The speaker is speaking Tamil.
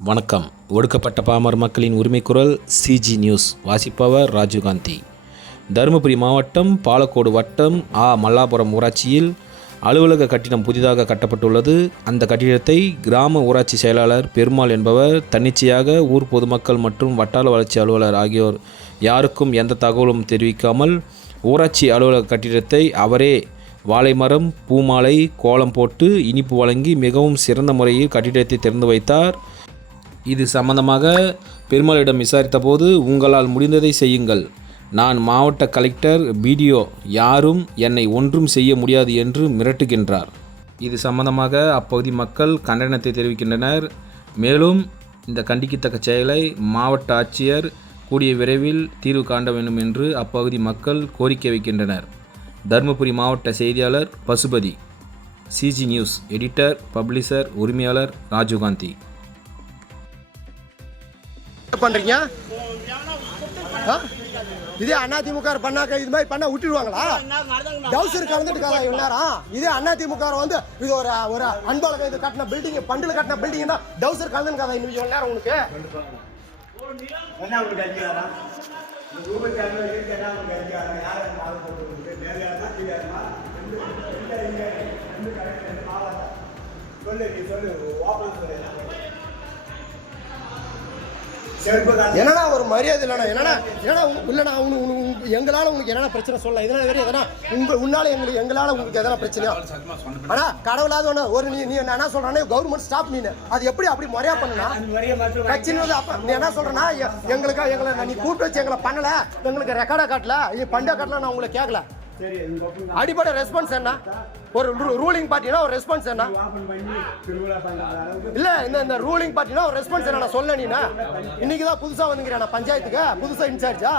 வணக்கம். ஒடுக்கப்பட்ட பாமர மக்களின் உரிமை குரல் சிஜி நியூஸ். வாசிப்பவர் ராஜீவ்காந்தி. தருமபுரி மாவட்டம் பாலக்கோடு வட்டம் மல்லாபுரம் ஊராட்சியில் அலுவலக கட்டிடம் புதிதாக கட்டப்பட்டுள்ளது. அந்த கட்டிடத்தை கிராம ஊராட்சி செயலாளர் பெருமாள் என்பவர் தன்னிச்சையாக ஊர் பொதுமக்கள் மற்றும் வட்டார வளர்ச்சி அலுவலர் ஆகியோர் யாருக்கும் எந்த தகவலும் தெரிவிக்காமல் ஊராட்சி அலுவலக கட்டிடத்தை அவரே வாழைமரம், பூமாலை, கோலம் போட்டு இனிப்பு வழங்கி மிகவும் சிறந்த முறையில் கட்டிடத்தை திறந்து வைத்தார். இது சம்பந்தமாக பெருமாளிடம் விசாரித்த போது, உங்களால் முடிந்ததை செய்யுங்கள், நான் மாவட்ட கலெக்டர், பிடிஓ, யாரும் என்னை ஒன்றும் செய்ய முடியாது என்று மிரட்டுகின்றார். இது சம்பந்தமாக அப்பகுதி மக்கள் கண்டனத்தை தெரிவிக்கின்றனர். மேலும் இந்த கண்டிக்கத்தக்க செயலை மாவட்ட ஆட்சியர் கூடிய விரைவில் தீர்வு காண வேண்டும் என்று அப்பகுதி மக்கள் கோரிக்கை வைக்கின்றனர். தருமபுரி மாவட்ட செய்தியாளர் Pasupathi. CG news editor, publisher, உரிமையாளர் ராஜீவ்காந்தி. பண்றீங்க இதே அதிமுக பண்ணாக்க இது மாதிரி பண்ண விட்டுடுவாங்களா? டவுசர் கலந்துட்டுக்காதா இவ்வளவு நேரம்? இதே அதிமுக வந்து இது ஒரு அன்பாளக இது கட்டின பில்டிங், பண்டில் கட்டின பில்டிங் தான் டவுசர் கலந்துக்காதா இன்னும் இவ்வளவு நேரம்? உங்களுக்கு என்னன்னா ஒரு மரியாதை இல்லைனா? இல்லைனா எங்களால் உங்களுக்கு என்னென்ன பிரச்சனை சொல்லலாம்? இதனால வேறு எதனா உன்னால எங்களால் உங்களுக்கு எதனா பிரச்சனையா? ஆனால் கடவுளாவது ஒன்று ஒரு நீ என்ன சொல்கிறேன்னா கவர்மெண்ட் ஸ்டாப் நீ அது எப்படி அப்படி முறையாக பண்ணுனா கட்சின்னு அப்போ நீ என்ன சொல்கிறேன்னா எங்களை நீ கூப்பிட்டு வச்சு எங்களை பண்ணலை, எங்களுக்கு ரெக்கார்டாக காட்டல, இது பண்டை காட்டல, நான் உங்களை கேட்கல. அடிப்படை ரெஸ்பான்ஸ் என்ன? ஒரு ரூலிங் பார்ட்டினா ஒரு ரெஸ்பான்ஸ் என்ன? இல்ல இந்த ரூலிங் பார்ட்டினா ஒரு ரெஸ்பான்ஸ் என்ன சொல்ல? நீ இன்னைக்கு தான் புதுசா வந்துங்கிறேன் பஞ்சாயத்துக்கு, புதுசா இன்சார்ஜா?